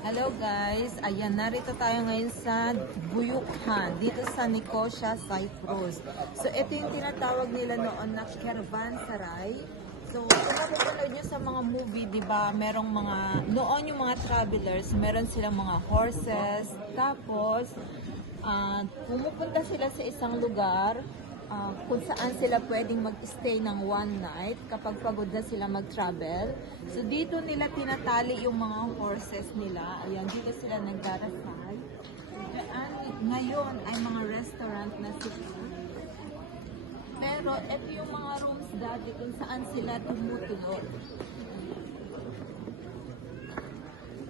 Hello guys, ayan, narito tayo ngayon sa Buyukhan, dito sa Nicosia, Cyprus. So ito yung tinatawag nila noon na Caravanserai. So kung mapapanood nyo sa mga movie, di ba, merong mga, noon yung mga travelers, meron silang mga horses, tapos pumupunta sila sa isang lugar, kung saan sila pwedeng mag-stay ng one night kapag pagod na sila mag-travel. So dito nila tinatali yung mga horses nila. Ayan, dito sila nagdarasal. Diyan, ngayon ay mga restaurant na sila. Pero ito yung mga rooms dati kung saan sila tumutunod.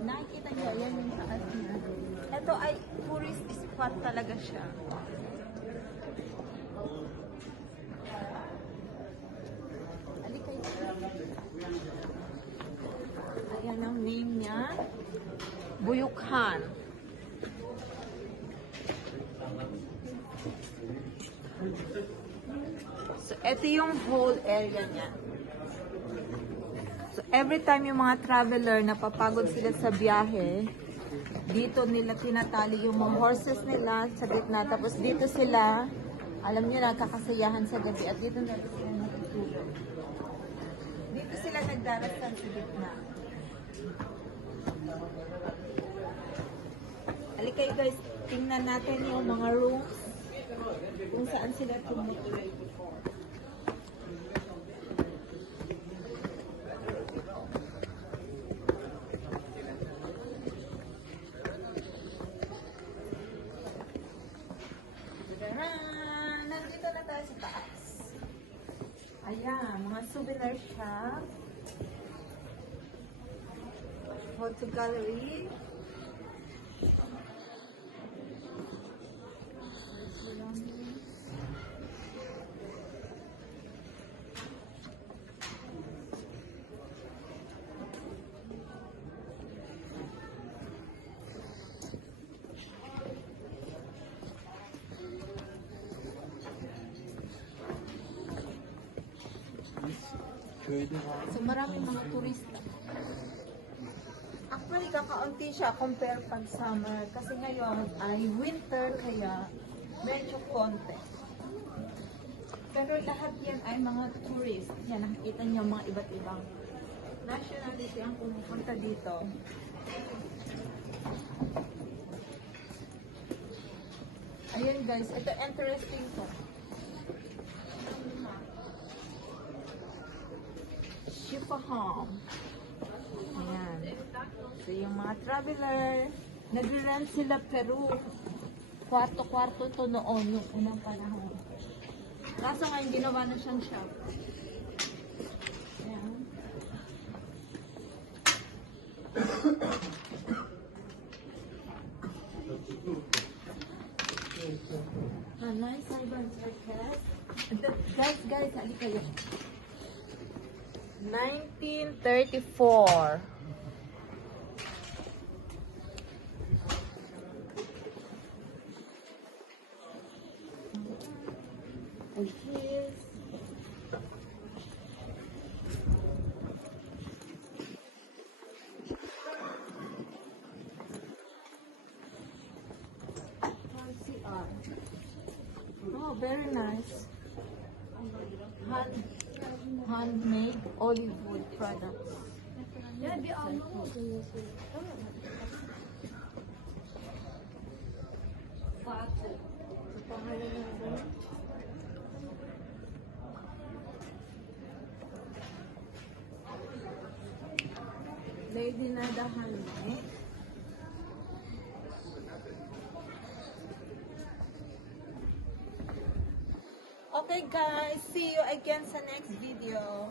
Nakikita niyo, yan yung taas niya. Ito ay tourist spot talaga siya. Ayan ang name niya. Buyukhan. So, ito yung whole area niya. So, every time yung mga traveler napapagod sila sa biyahe, dito nila tinatali yung mga horses nila sa gitna. Tapos dito sila, alam nyo, nagkakasayahan sa gabi. At dito na sila natutulog. Dito sila nagdarasal sa gitna. Halika guys, tingnan natin yung mga rooms kung saan sila tumutuloy. Nandito na tayo sa taas. Ayan, mga souvenir shop. Photo gallery. So maraming mga turista. Actually, kakaunti siya compare pag summer. Kasi ngayon ay winter, kaya medyo konti. Pero lahat yan ay mga tourist. Yan, nakikita niyo mga iba't ibang nationality ang pumupunta dito. Ayan guys, ito interesting to. Shifaham. Ayan. So, yung mga traveler, nag-rent sila Peru. Kwarto-kwarto to noon, yung unang panahon. Kaso ngayon, ginawa na siyang shop. Ayan. Nice urban circus. Guys, halika kayo. 1934. And here's CR. Oh, very nice. Handmade olive wood products. Lady Nada handmade. Okay guys, see you again sa next video.